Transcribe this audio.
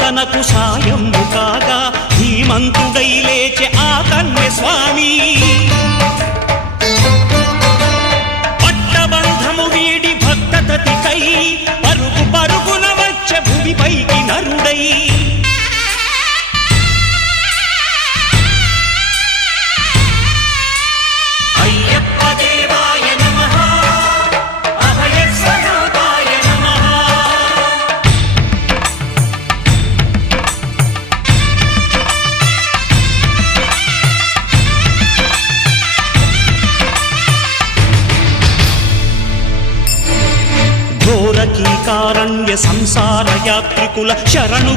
తనకు సాయము కాగా ధీమంతుడై లేచె ఆ కన్య స్వామి. పట్టబంధము వీడి భక్తతతికై పరుగు పరుగున వచ్చె భూమిపైకి నరుడై. ఘోరకీకారణ్య సంసార యాత్రికుల శరణు